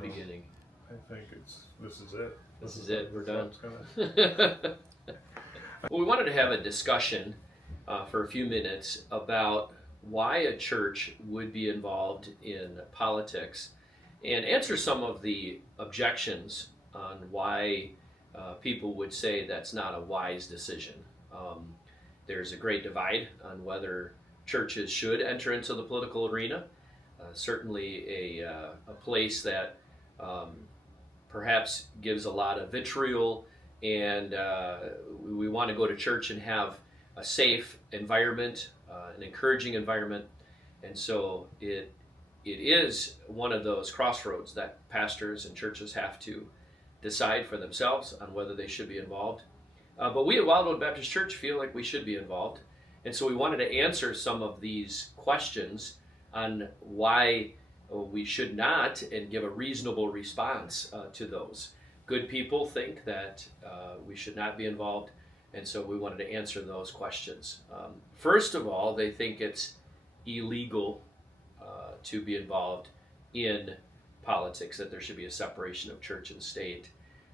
beginning. I think this is it. This is it. We're done. Gonna... Well, we wanted to have a discussion for a few minutes about why a church would be involved in politics and answer some of the objections on why people would say that's not a wise decision. There's a great divide on whether churches should enter into the political arena. Certainly a place that perhaps gives a lot of vitriol, and we want to go to church and have a safe environment, an encouraging environment, and so it is one of those crossroads that pastors and churches have to decide for themselves on whether they should be involved. But we at Wildwood Baptist Church feel like we should be involved, and so we wanted to answer some of these questions on why we should not, and give a reasonable response to those. Good people think that we should not be involved, and so we wanted to answer those questions. First of all, they think it's illegal to be involved in politics, that there should be a separation of church and state.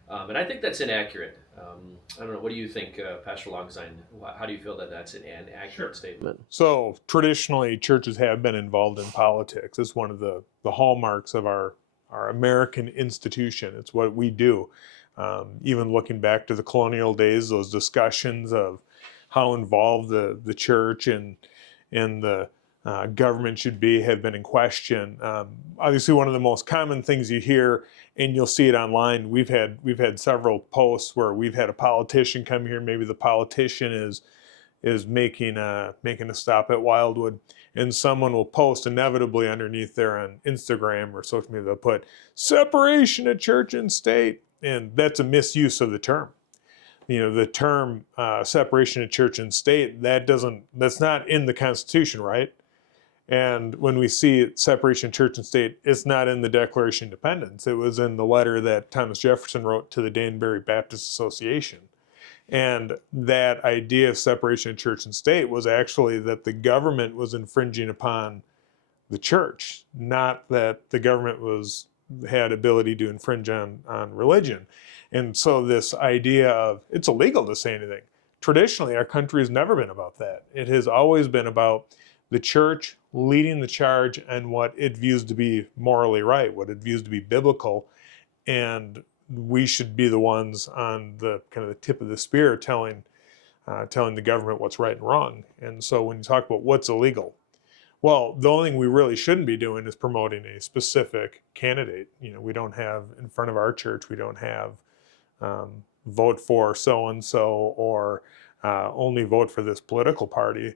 And I think that's inaccurate. I don't know, what do you think, Pastor Longstein? How do you feel that that's an accurate statement? So traditionally, churches have been involved in politics. It's one of the hallmarks of our American institution. It's what we do. Even looking back to the colonial days, those discussions of how involved the church and the government should be have been in question. Obviously, one of the most common things you hear, and you'll see it online, we've had several posts where we've had a politician come here. Maybe the politician is making a stop at Wildwood, and someone will post inevitably underneath there on Instagram or social media, they'll put separation of church and state, and that's a misuse of the term. You know, the term separation of church and state, that's not in the Constitution, right? And when we see separation of church and state, it's not in the Declaration of Independence. It was in the letter that Thomas Jefferson wrote to the Danbury Baptist Association. And that idea of separation of church and state was actually that the government was infringing upon the church, not that the government had ability to infringe on religion. And so this idea of it's illegal to say anything. Traditionally, our country has never been about that. It has always been about the church leading the charge on what it views to be morally right, what it views to be biblical, and we should be the ones on the kind of the tip of the spear telling the government what's right and wrong. And so when you talk about what's illegal, well, the only thing we really shouldn't be doing is promoting a specific candidate. You know, we don't have in front of our church, we don't have vote for so-and-so or only vote for this political party.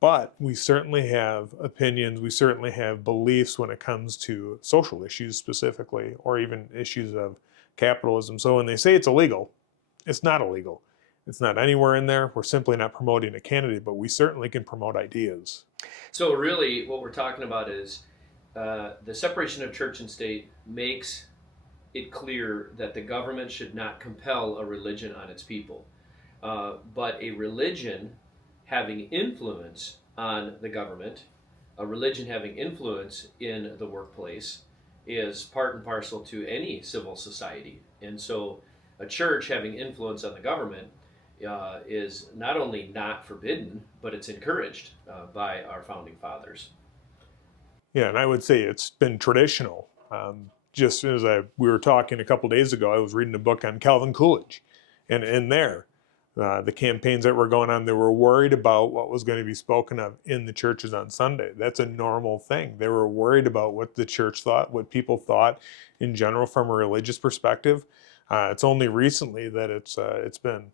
But we certainly have opinions, we certainly have beliefs when it comes to social issues specifically, or even issues of capitalism. So when they say it's illegal, it's not illegal. It's not anywhere in there. We're simply not promoting a candidate, but we certainly can promote ideas. So really what we're talking about is the separation of church and state makes it clear that the government should not compel a religion on its people. But a religion having influence on the government, a religion having influence in the workplace, is part and parcel to any civil society. And so a church having influence on the government is not only not forbidden, but it's encouraged by our founding fathers. Yeah, and I would say it's been traditional. Just as we were talking a couple days ago, I was reading a book on Calvin Coolidge, and in there, the campaigns that were going on, they were worried about what was going to be spoken of in the churches on Sunday. That's a normal thing. They were worried about what the church thought, what people thought in general from a religious perspective. It's only recently that it's been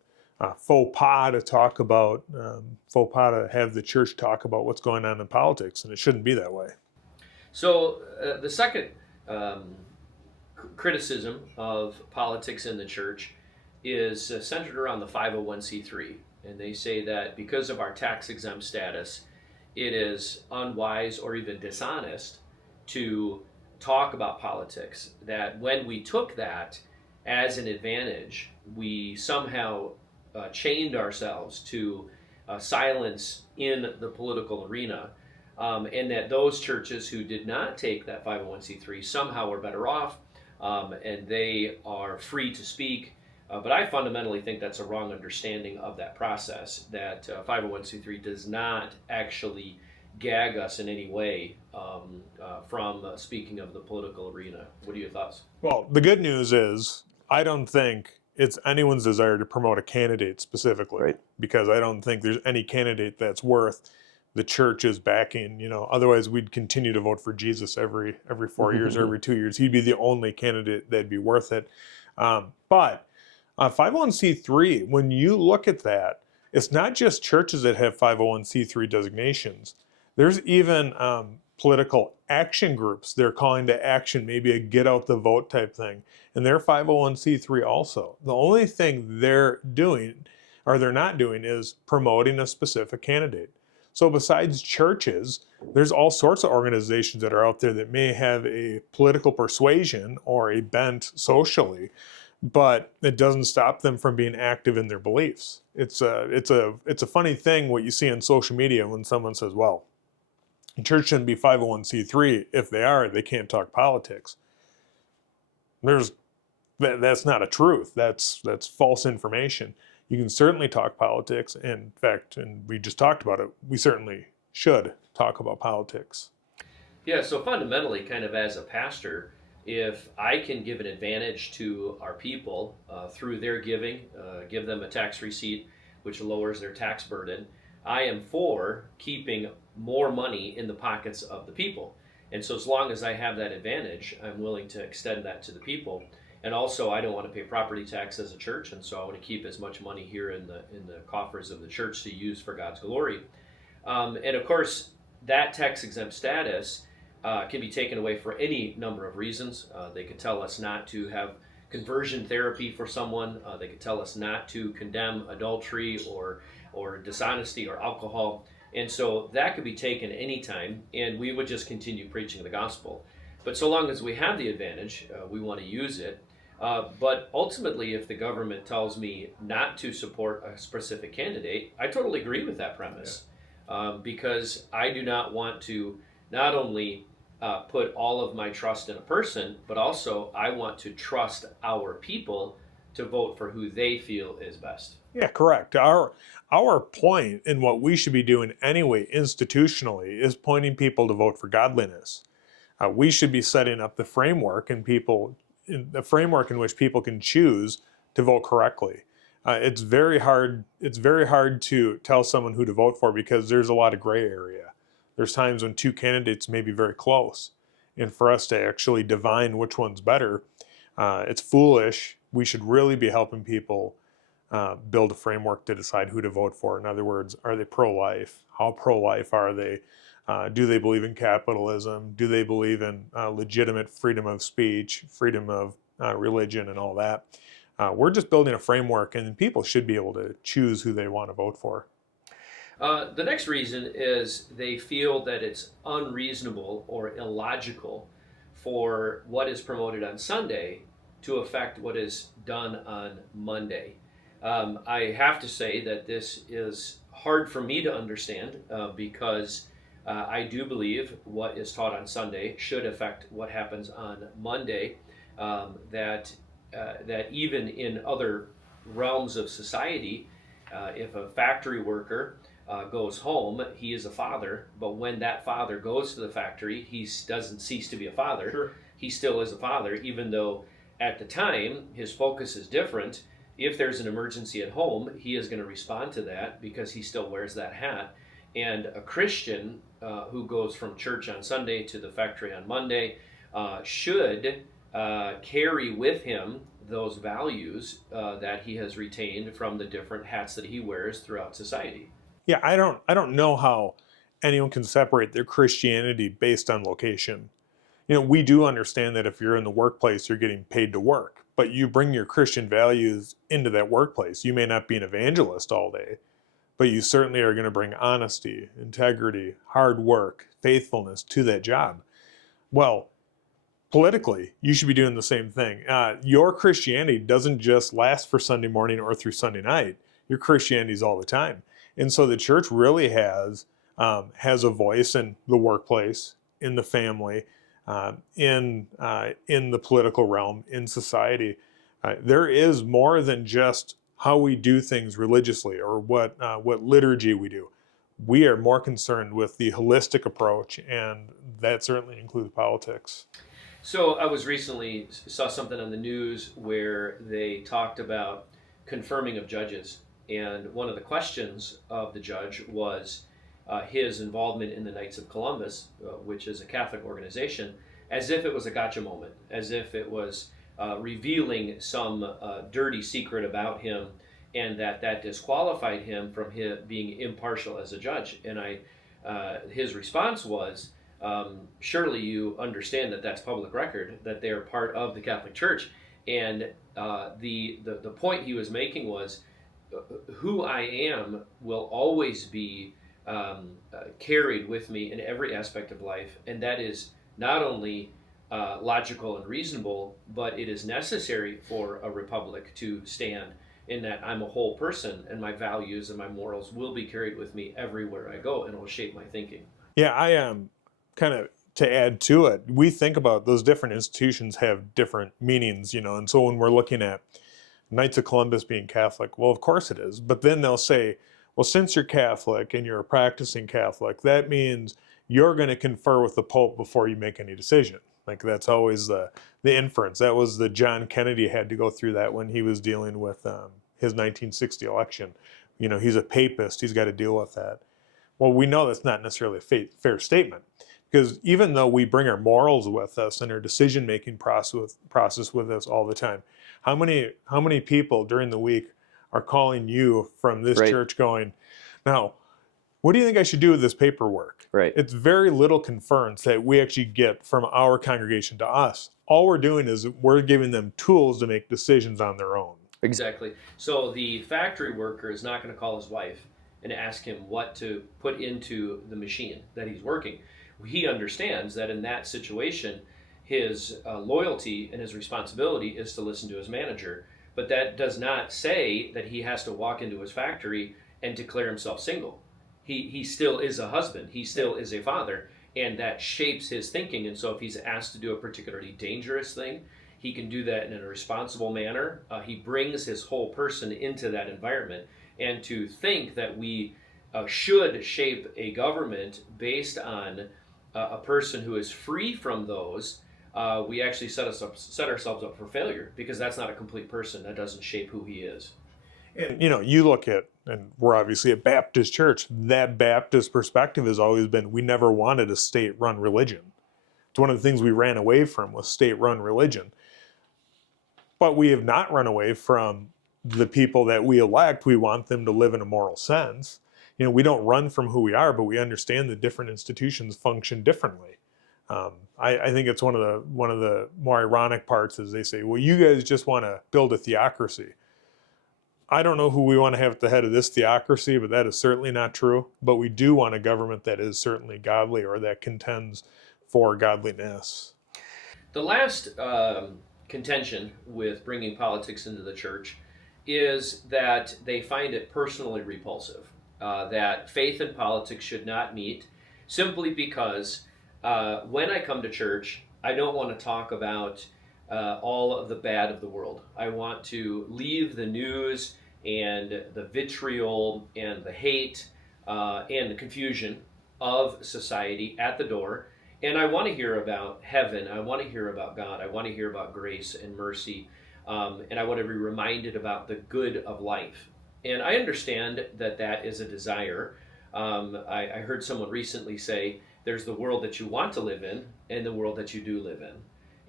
faux pas to have the church talk about what's going on in politics, and it shouldn't be that way. So the second criticism of politics in the church is centered around the 501c3. And they say that because of our tax-exempt status, it is unwise or even dishonest to talk about politics. That when we took that as an advantage, we somehow chained ourselves to silence in the political arena. and that those churches who did not take that 501c3 somehow are better off, and they are free to speak. But I fundamentally think that's a wrong understanding of that process, that 501c3 does not actually gag us in any way from speaking of the political arena. What are your thoughts? Well, the good news is I don't think it's anyone's desire to promote a candidate specifically, Right. because I don't think there's any candidate that's worth the church's backing. Otherwise we'd continue to vote for Jesus every 4 years or every 2 years. He'd be the only candidate that'd be worth it. But 501c3, when you look at that, it's not just churches that have 501c3 designations. There's even political action groups. They're calling to action, maybe a get out the vote type thing. And they're 501c3 also. The only thing they're doing, or they're not doing, is promoting a specific candidate. So besides churches, there's all sorts of organizations that are out there that may have a political persuasion or a bent socially, but it doesn't stop them from being active in their beliefs. It's a funny thing what you see on social media when someone says, well, the church shouldn't be 501c3. If they are, they can't talk politics. That's not a truth. That's false information. You can certainly talk politics. In fact, and we just talked about it, we certainly should talk about politics. Yeah, so fundamentally, kind of as a pastor, if I can give an advantage to our people through their giving, give them a tax receipt, which lowers their tax burden, I am for keeping more money in the pockets of the people. And so as long as I have that advantage, I'm willing to extend that to the people. And also, I don't want to pay property tax as a church, and so I want to keep as much money here in the coffers of the church to use for God's glory. And of course, that tax exempt status can be taken away for any number of reasons. They could tell us not to have conversion therapy for someone. They could tell us not to condemn adultery or dishonesty or alcohol. And so that could be taken anytime, and we would just continue preaching the gospel. But so long as we have the advantage, we want to use it. But ultimately, if the government tells me not to support a specific candidate, I totally agree with that premise. Because I do not want to not only put all of my trust in a person, but also I want to trust our people to vote for who they feel is best. Yeah, correct. Our point in what we should be doing anyway institutionally is pointing people to vote for godliness. We should be setting up the framework in which people can choose to vote correctly. It's very hard to tell someone who to vote for because there's a lot of gray area. There's times when two candidates may be very close, and for us to actually divine which one's better, it's foolish. We should really be helping people build a framework to decide who to vote for. In other words, are they pro-life? How pro-life are they? Do they believe in capitalism? Do they believe in legitimate freedom of speech, freedom of religion, and all that? We're just building a framework, and people should be able to choose who they want to vote for. The next reason is they feel that it's unreasonable or illogical for what is promoted on Sunday to affect what is done on Monday. I have to say that this is hard for me to understand because I do believe what is taught on Sunday should affect what happens on Monday. That even in other realms of society, if a factory worker goes home, he is a father, but when that father goes to the factory, he doesn't cease to be a father. Sure. He still is a father, even though at the time his focus is different. If there's an emergency at home, he is going to respond to that because he still wears that hat. And a Christian who goes from church on Sunday to the factory on Monday should carry with him those values that he has retained from the different hats that he wears throughout society. Yeah, I don't know how anyone can separate their Christianity based on location. We do understand that if you're in the workplace, you're getting paid to work, but you bring your Christian values into that workplace. You may not be an evangelist all day, but you certainly are going to bring honesty, integrity, hard work, faithfulness to that job. Well, politically, you should be doing the same thing. Your Christianity doesn't just last for Sunday morning or through Sunday night. Your Christianity is all the time. And so the church really has has a voice in the workplace, in the family, in the political realm, in society. There is more than just how we do things religiously or what liturgy we do. We are more concerned with the holistic approach, and that certainly includes politics. So I was recently saw something on the news where they talked about confirming of judges, and one of the questions of the judge was his involvement in the Knights of Columbus, which is a Catholic organization, as if it was a gotcha moment, as if it was revealing some dirty secret about him, and that disqualified him from being impartial as a judge. And his response was, surely you understand that that's public record, that they're part of the Catholic Church. And the point he was making was, who I am will always be carried with me in every aspect of life, and that is not only logical and reasonable, but it is necessary for a republic to stand, in that I'm a whole person, and my values and my morals will be carried with me everywhere I go, and it will shape my thinking. Yeah, I am kind of to add to it. We think about those different institutions have different meanings, and so when we're looking at Knights of Columbus being Catholic, well, of course it is. But then they'll say, well, since you're Catholic and you're a practicing Catholic, that means you're going to confer with the Pope before you make any decision. Like that's always the inference. That was the John Kennedy had to go through that when he was dealing with his 1960 election. He's a papist. He's got to deal with that. Well, we know that's not necessarily a fair statement, because even though we bring our morals with us and our decision-making process with us all the time, how many people during the week are calling you from this Right. church going, now, what do you think I should do with this paperwork? Right. It's very little conference that we actually get from our congregation to us. All we're doing is we're giving them tools to make decisions on their own. Exactly. So the factory worker is not going to call his wife and ask him what to put into the machine that he's working. He understands that in that situation, his loyalty and his responsibility is to listen to his manager. But that does not say that he has to walk into his factory and declare himself single. He still is a husband. He still is a father. And that shapes his thinking. And so if he's asked to do a particularly dangerous thing, he can do that in a responsible manner. He brings his whole person into that environment. And to think that we should shape a government based on a person who is free from those, we actually set ourselves up for failure, because that's not a complete person. That doesn't shape who he is. And you look at, and we're obviously a Baptist church, that Baptist perspective has always been, we never wanted a state-run religion. It's one of the things we ran away from, was state-run religion. But we have not run away from the people that we elect. We want them to live in a moral sense. We don't run from who we are, but we understand that different institutions function differently. I think it's one of the more ironic parts is they say, well, you guys just want to build a theocracy. I don't know who we want to have at the head of this theocracy, but that is certainly not true. But we do want a government that is certainly godly, or that contends for godliness. The last contention with bringing politics into the church is that they find it personally repulsive, that faith and politics should not meet, simply because when I come to church, I don't want to talk about all of the bad of the world. I want to leave the news and the vitriol and the hate and the confusion of society at the door. And I want to hear about heaven. I want to hear about God. I want to hear about grace and mercy. And I want to be reminded about the good of life. And I understand that that is a desire. I heard someone recently say, there's the world that you want to live in and the world that you do live in.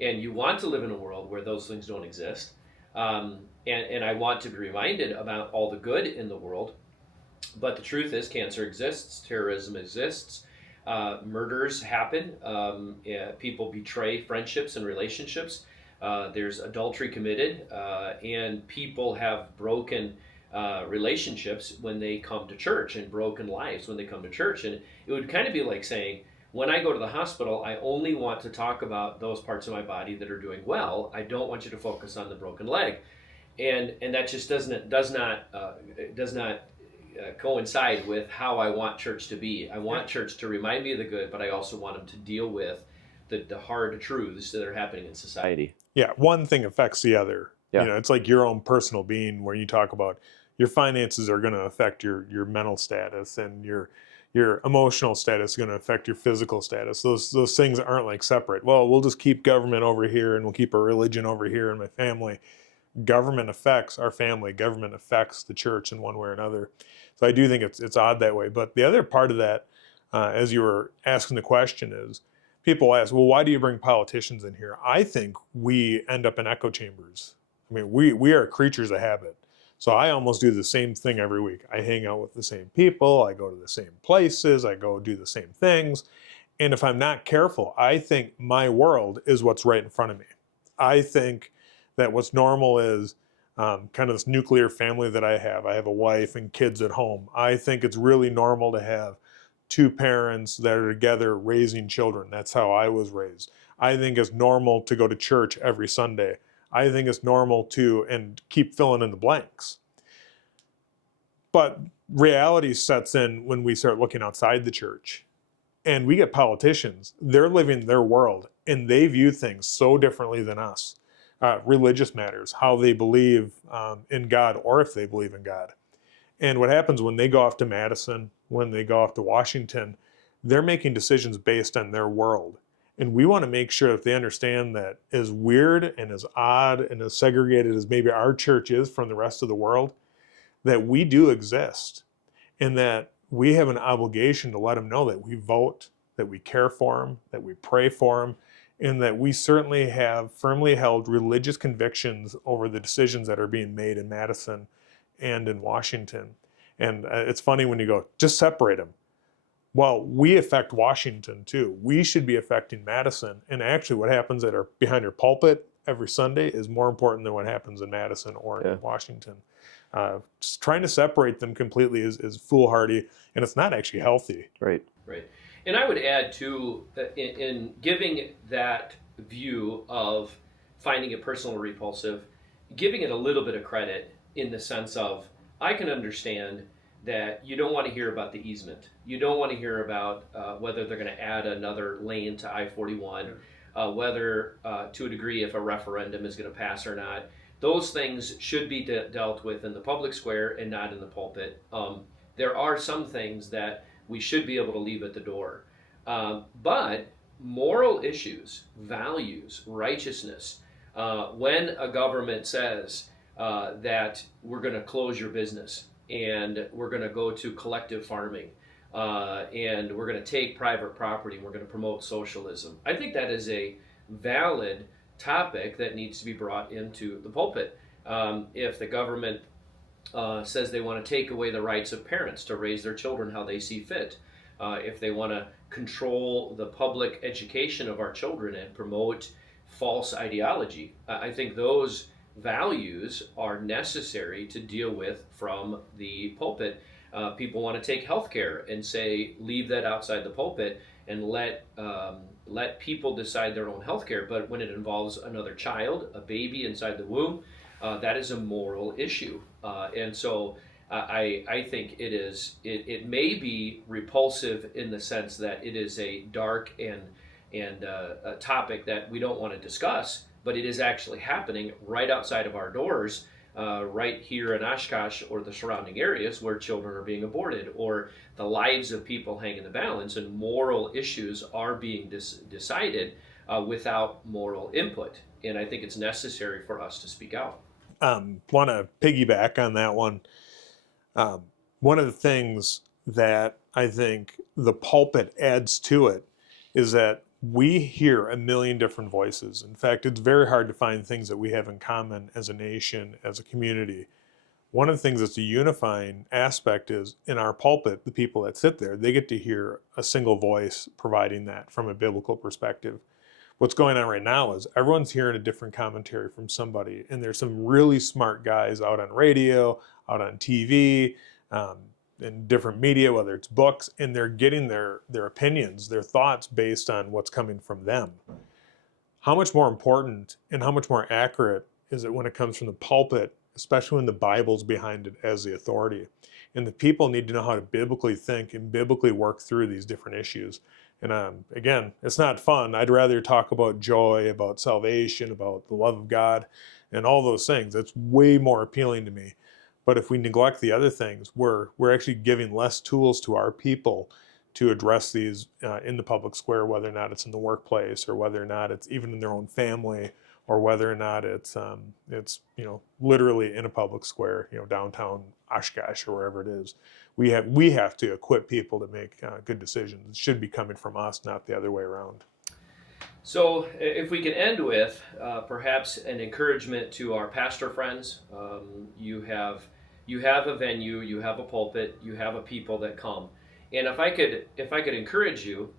And you want to live in a world where those things don't exist. And I want to be reminded about all the good in the world. But the truth is, cancer exists, terrorism exists, murders happen, people betray friendships and relationships, there's adultery committed, and people have broken relationships when they come to church, and broken lives when they come to church. And it would kind of be like saying, when I go to the hospital, I only want to talk about those parts of my body that are doing well. I don't want you to focus on the broken leg. And that just does not coincide with how I want church to be. I want church to remind me of the good, but I also want them to deal with the hard truths that are happening in society. Yeah, one thing affects the other. Yeah. It's like your own personal being, where you talk about your finances are going to affect your mental status, and your emotional status is going to affect your physical status. Those things aren't like separate. Well, we'll just keep government over here and we'll keep our religion over here and my family. Government affects our family. Government affects the church in one way or another. So I do think it's odd that way. But the other part of that, as you were asking the question, is people ask, well, why do you bring politicians in here? I think we end up in echo chambers. I mean, we are creatures of habit. So I almost do the same thing every week. I hang out with the same people. I go to the same places. I go do the same things. And if I'm not careful, I think my world is what's right in front of me. I think that what's normal is kind of this nuclear family that I have. I have a wife and kids at home. I think it's really normal to have two parents that are together raising children. That's how I was raised. I think it's normal to go to church every Sunday. I think it's normal to, and keep filling in the blanks. But reality sets in when we start looking outside the church. And we get politicians, they're living their world, and they view things so differently than us. Religious matters, how they believe in God, or if they believe in God. And what happens when they go off to Madison, when they go off to Washington, they're making decisions based on their world. And we want to make sure that they understand that, as weird and as odd and as segregated as maybe our church is from the rest of the world, that we do exist, and that we have an obligation to let them know that we vote, that we care for them, that we pray for them, and that we certainly have firmly held religious convictions over the decisions that are being made in Madison and in Washington. And it's funny when you go, just separate them. Well, we affect Washington too. We should be affecting Madison. And actually what happens behind our pulpit every Sunday is more important than what happens in Madison or in Washington. Just trying to separate them completely is foolhardy, and it's not actually healthy. Right. Right. And I would add too, in giving that view of finding it personal repulsive, giving it a little bit of credit in the sense of, I can understand that you don't want to hear about the easement. You don't want to hear about whether they're going to add another lane to I-41, whether to a degree if a referendum is going to pass or not. Those things should be dealt with in the public square and not in the pulpit. There are some things that we should be able to leave at the door. But moral issues, values, righteousness, when a government says that we're going to close your business and we're going to go to collective farming and we're going to take private property and we're going to promote socialism, I think that is a valid topic that needs to be brought into the pulpit. If the government says they want to take away the rights of parents to raise their children how they see fit, if they want to control the public education of our children and promote false ideology, I think those values are necessary to deal with from the pulpit. People want to take healthcare and say, leave that outside the pulpit and let people decide their own healthcare. But when it involves another child, a baby inside the womb, that is a moral issue. And so I think it may be repulsive in the sense that it is a dark and a topic that we don't want to discuss, but it is actually happening right outside of our doors, right here in Oshkosh or the surrounding areas where children are being aborted, or the lives of people hang in the balance, and moral issues are being decided without moral input. And I think it's necessary for us to speak out. Want to piggyback on that one. One of the things that I think the pulpit adds to it is that we hear a million different voices. In fact, it's very hard to find things that we have in common as a nation, as a community. One of the things that's a unifying aspect is in our pulpit, the people that sit there, they get to hear a single voice providing that from a biblical perspective. What's going on right now is everyone's hearing a different commentary from somebody, and there's some really smart guys out on radio, out on TV, in different media, whether it's books, and they're getting their opinions, their thoughts based on what's coming from them. How much more important and how much more accurate is it when it comes from the pulpit especially when the Bible's behind it as the authority. And the people need to know how to biblically think and biblically work through these different issues. And again, it's not fun. I'd rather talk about joy, about salvation, about the love of God, and all those things. That's way more appealing to me. But if we neglect the other things, we're actually giving less tools to our people to address these in the public square, whether or not it's in the workplace, or whether or not it's even in their own family, or whether or not it's literally in a public square, downtown Oshkosh or wherever it is. We have to equip people to make good decisions. It should be coming from us, not the other way around. So, if we can end with perhaps an encouragement to our pastor friends, you have a venue, you have a pulpit, you have a people that come, and if I could encourage you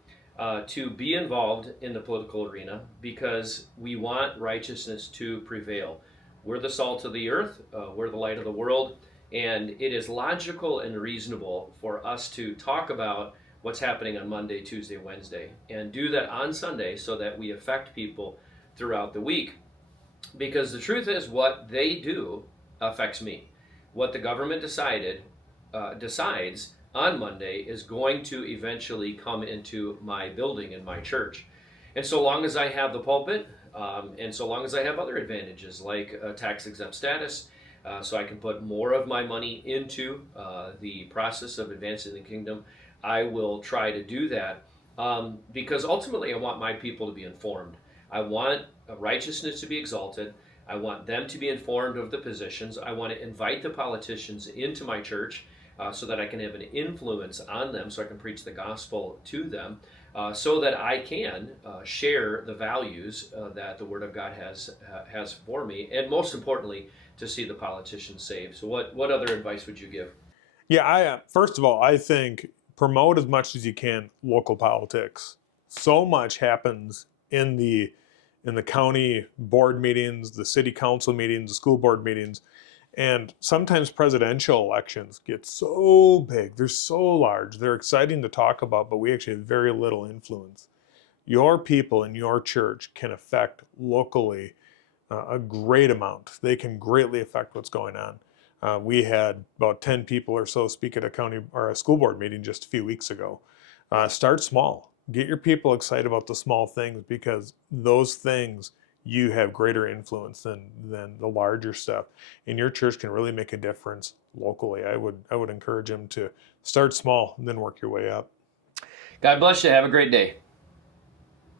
to be involved in the political arena, because we want righteousness to prevail. We're the salt of the earth, we're the light of the world, and it is logical and reasonable for us to talk about what's happening on Monday, Tuesday, Wednesday, and do that on Sunday so that we affect people throughout the week. Because the truth is, what they do affects me. What the government decides on Monday is going to eventually come into my building in my church. And so long as I have the pulpit, and so long as I have other advantages like a tax-exempt status, so I can put more of my money into the process of advancing the kingdom, I will try to do that, because ultimately I want my people to be informed. I want righteousness to be exalted. I want them to be informed of the positions. I want to invite the politicians into my church so that I can have an influence on them, so I can preach the gospel to them, so that I can share the values that the Word of God has for me, and most importantly, to see the politicians saved. So what other advice would you give? Yeah, first of all, I think promote as much as you can local politics. So much happens in the county board meetings, the city council meetings, the school board meetings, and sometimes presidential elections get so big, they're so large, they're exciting to talk about, but we actually have very little influence. Your people in your church can affect locally a great amount. They can greatly affect what's going on. We had about 10 people or so speak at a county or a school board meeting just a few weeks ago. Start small. Get your people excited about the small things, because those things you have greater influence than the larger stuff. And your church can really make a difference locally. I would encourage them to start small and then work your way up. God bless you. Have a great day.